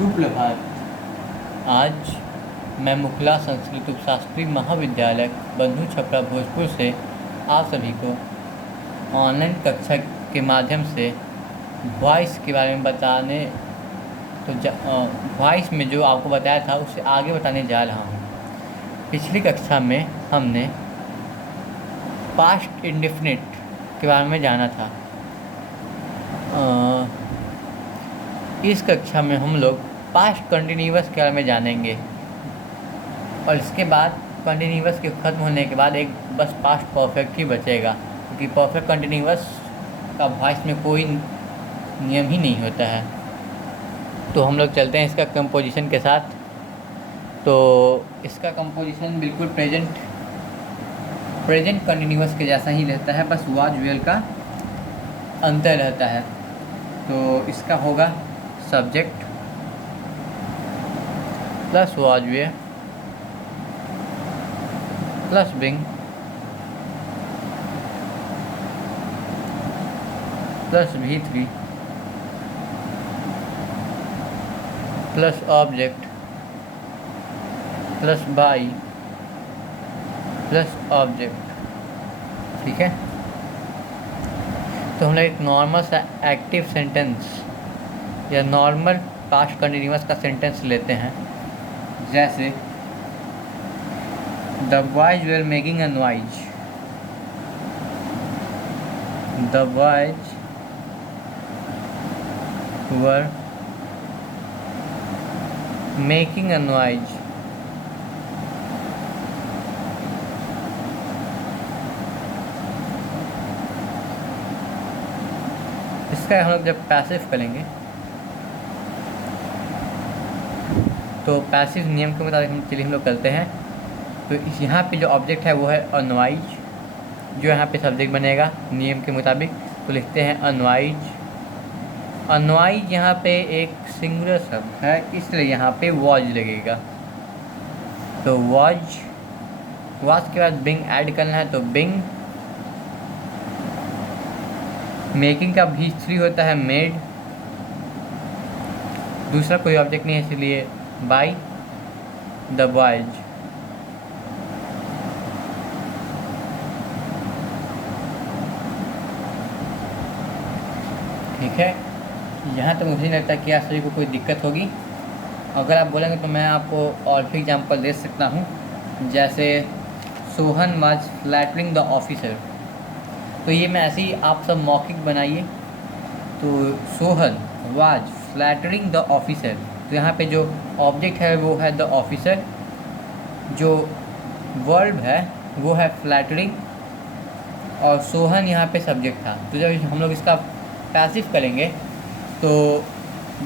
सुप्रभात। आज मैं मुखला संस्कृत उपशास्त्री महाविद्यालय बंधु छपरा भोजपुर से आप सभी को ऑनलाइन कक्षा के माध्यम से वॉइस के बारे में बताने वॉइस में जो आपको बताया था उससे आगे बताने जा रहा हूँ। पिछली कक्षा में हमने पास्ट इंडेफिनिट के बारे में जाना था। इस कक्षा में हम लोग पास्ट कंटिन्यूअस के बारे में जानेंगे और इसके बाद कंटिन्यूअस के ख़त्म होने के बाद एक बस पास्ट परफेक्ट ही बचेगा, क्योंकि परफेक्ट कंटिन्यूअस का वॉइस में कोई नियम ही नहीं होता है। तो हम लोग चलते हैं इसका कंपोजिशन के साथ। तो इसका कंपोजिशन बिल्कुल प्रेजेंट कंटिन्यूअस के जैसा ही रहता है, बस वाज वेल का अंतर रहता है। तो इसका होगा subject plus was were plus being plus V3 plus object plus by plus object. ठीक है, तो हम लोग एक नॉर्मल सा एक्टिव सेंटेंस या नॉर्मल पास्ट कंटिन्यूअस का सेंटेंस लेते हैं, जैसे the boys were making a noise. The boys were making a noise. इसका हम लोग जब पैसिव करेंगे तो पैसिव नियम के मुताबिक हम लोग करते हैं। तो इस यहाँ पे जो ऑब्जेक्ट है वो है अनवाइज, जो यहाँ पे सब्जेक्ट बनेगा नियम के मुताबिक। तो लिखते हैं अनवाइज। अनवाइज यहाँ पे एक सिंगुलर शब्द है, इसलिए यहाँ पे वॉज लगेगा। तो वॉज के बाद बिंग ऐड करना है, तो बिंग। मेकिंग का V3 होता है मेड, दूसरा कोई ऑब्जेक्ट नहीं है इसलिए बाय द बॉयज। ठीक है, यहाँ तक मुझे नहीं लगता कि आप सभी को कोई दिक्कत होगी। अगर आप बोलेंगे तो मैं आपको और भी एग्जांपल दे सकता हूँ, जैसे Sohan was flattering the officer. तो ये मैं ऐसे ही आप सब मौखिक बनाइए। तो Sohan was flattering the officer, तो यहाँ पे जो ऑब्जेक्ट है वो है द ऑफिसर, जो वर्ब है वो है फ्लैटरिंग, और सोहन यहाँ पे सब्जेक्ट था। तो जब हम लोग इसका पैसिव करेंगे तो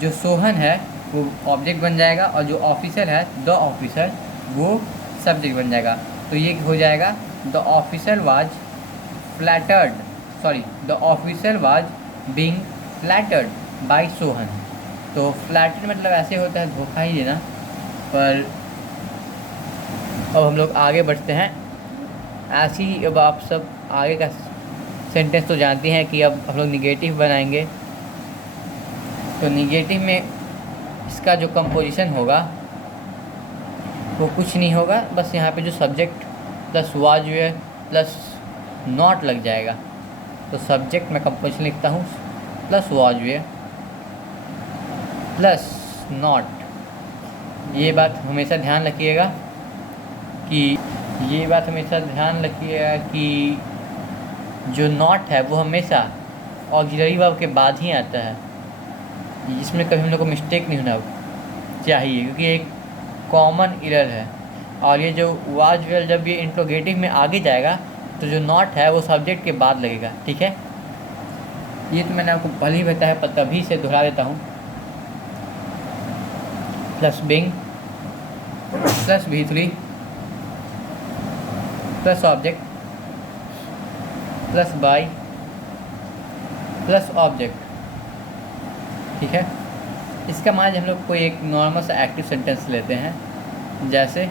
जो सोहन है वो ऑब्जेक्ट बन जाएगा और जो ऑफिसर है द ऑफिसर वो सब्जेक्ट बन जाएगा। तो ये हो जाएगा the officer was the officer was being flattered by Sohan. तो फ्लैटर्ड मतलब ऐसे होता है धोखा ही देना। पर अब हम लोग आगे बढ़ते हैं। ऐसे ही अब आप सब आगे का सेंटेंस तो जानते हैं कि अब हम लोग निगेटिव बनाएंगे। तो निगेटिव में इसका जो कंपोजिशन होगा वो कुछ नहीं होगा, बस यहाँ पे जो subject plus was were plus not लग जाएगा। तो सब्जेक्ट में कंपोजिशन लिखता हूँ plus was were plus not. ये बात हमेशा ध्यान रखिएगा कि जो नॉट है वो हमेशा ऑक्सिलरी वर्ब के बाद ही आता है। इसमें कभी हम लोग को मिस्टेक नहीं होना चाहिए, क्योंकि एक कॉमन एरर है। और ये जो वाज वेल जब ये इंट्रोगेटिव में आगे जाएगा तो जो नॉट है वो सब्जेक्ट के बाद लगेगा। ठीक है, ये तो मैंने आपको पहले ही बताया, पर तभी से दोहरा देता हूँ। Plus being plus V3 plus object plus by plus object. ठीक है, इसका मान हम लोग कोई एक नॉर्मल सा एक्टिव सेंटेंस लेते हैं, जैसे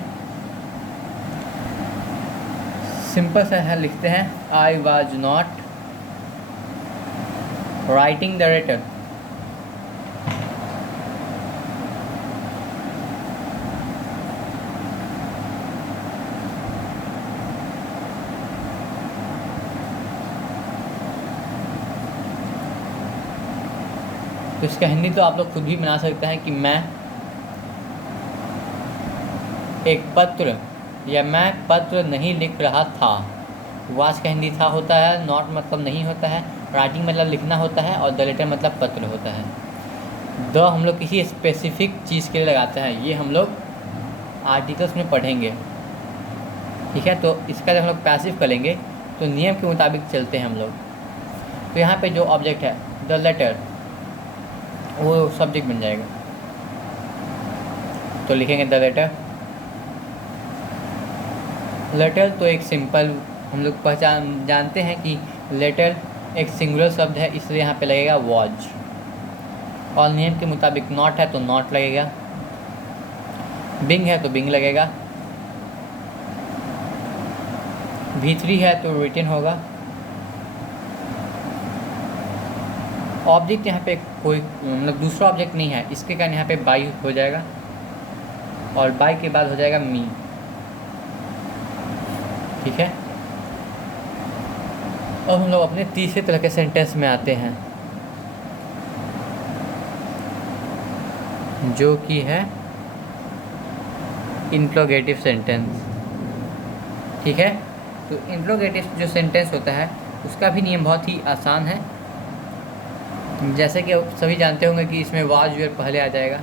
सिंपल सा है, लिखते हैं I was not writing the letter. तो इसका हिंदी तो आप लोग खुद भी बना सकते हैं कि मैं एक पत्र या मैं पत्र नहीं लिख रहा था। वाच का हिंदी था होता है, नॉट मतलब नहीं होता है, राइटिंग मतलब लिखना होता है, और द लेटर मतलब पत्र होता है। द हम लोग किसी स्पेसिफिक चीज़ के लिए लगाते हैं, ये हम लोग आर्टिकल्स में पढ़ेंगे, ठीक है। तो इसका जब हम लोग पैसिव करेंगे तो नियम के मुताबिक चलते हैं हम लोग। तो यहाँ पे जो ऑब्जेक्ट है द लेटर, वो सब्जेक्ट बन जाएगा। तो लिखेंगे द लेटर। लेटर तो एक सिंपल, हम लोग जानते हैं कि लेटर एक सिंगुलर शब्द है, इसलिए यहाँ पे लगेगा वॉज। और नियम के मुताबिक नॉट है तो नॉट लगेगा, बिंग है तो बिंग लगेगा, V3 है तो रिटन होगा। ऑब्जेक्ट यहाँ पे कोई मतलब दूसरा ऑब्जेक्ट नहीं है, इसके कारण यहाँ पे बाई हो जाएगा, और बाई के बाद हो जाएगा मी, ठीक है। अब हम लोग अपने तीसरे तरह के सेंटेंस में आते हैं, जो कि है इंट्रोगेटिव सेंटेंस, ठीक है। तो इंट्रोगेटिव जो सेंटेंस होता है उसका भी नियम बहुत ही आसान है। जैसे कि आप सभी जानते होंगे कि इसमें वाज वेयर पहले आ जाएगा,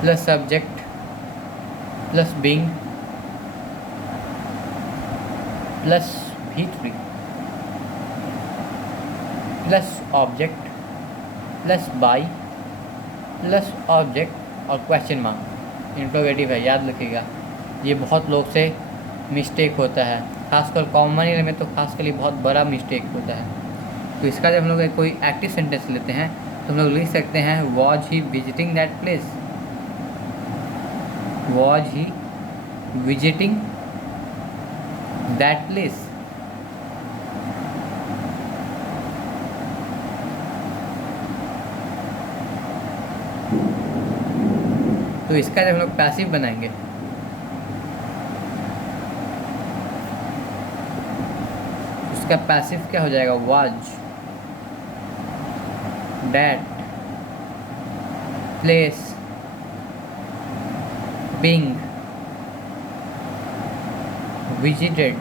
plus subject plus being plus V3 plus object plus by plus object और क्वेश्चन मार्क। इंट्रोगेटिव है, याद रखिएगा। ये बहुत लोग से मिस्टेक होता है, खासकर कॉमन एरिया में तो खासकर ये बहुत बड़ा मिस्टेक होता है। तो इसका जब हम लोग कोई एक्टिव सेंटेंस लेते हैं तो हम लोग लिख सकते हैं was he visiting that place, was he visiting that place. तो इसका जब हम लोग पैसिव बनाएंगे उसका पैसिव क्या हो जाएगा, was that place being visited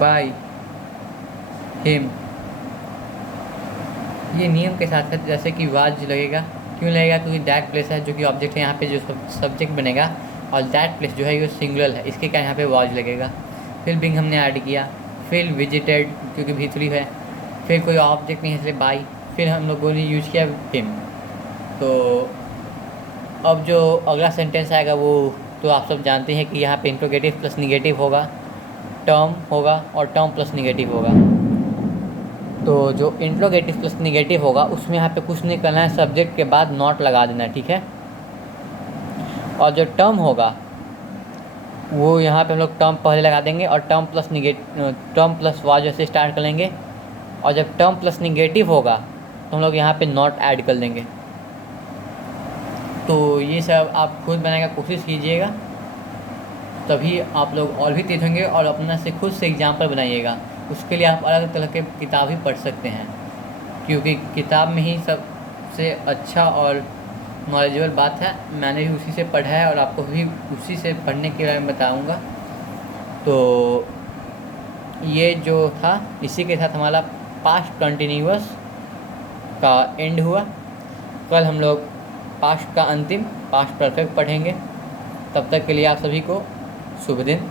by him. ये नियम के साथ साथ जैसे कि वाज लगेगा, क्यों लगेगा, क्योंकि दैट प्लेस है जो कि ऑब्जेक्ट है, यहाँ पे जो सब्जेक्ट बनेगा, और दैट प्लेस जो है ये सिंगुलर है, इसके कारण यहाँ पे वाज लगेगा। फिर बिंग हमने ऐड किया, फिर विजिटेड क्योंकि V3 है, फिर कोई ऑब्जेक्ट नहीं है इसलिए बाई, फिर हम लोगों ने यूज किया हिम। तो अब जो अगला सेंटेंस आएगा वो तो आप सब जानते हैं कि यहाँ पे इंट्रोगेटिव प्लस निगेटिव होगा, टर्म होगा और टर्म प्लस निगेटिव होगा। तो जो इंट्रोगेटिव प्लस निगेटिव होगा उसमें यहाँ पे कुछ नहीं करना है, सब्जेक्ट के बाद नॉट लगा देना है, ठीक है। और जो टर्म होगा वो यहाँ पे हम लोग टर्म पहले लगा देंगे और टर्म प्लस वाज जैसे स्टार्ट कर लेंगे, और जब टर्म प्लस निगेटिव होगा तो हम लोग यहाँ पे नॉट ऐड कर देंगे। तो ये सब आप खुद बनाने का कोशिश कीजिएगा, तभी आप लोग और भी तेज होंगे, और अपना से खुद से एग्जाम्पल बनाइएगा। उसके लिए आप अलग तरह के किताब ही पढ़ सकते हैं, क्योंकि किताब में ही सबसे अच्छा और नॉलेजेबल बात है। मैंने भी उसी से पढ़ा है और आपको भी उसी से पढ़ने के बारे में बताऊँगा। तो ये जो था इसी के साथ हमारा पास्ट कंटिन्यूअस का एंड हुआ। कल हम लोग पास्ट का अंतिम पास्ट परफेक्ट पढ़ेंगे। तब तक के लिए आप सभी को शुभ दिन।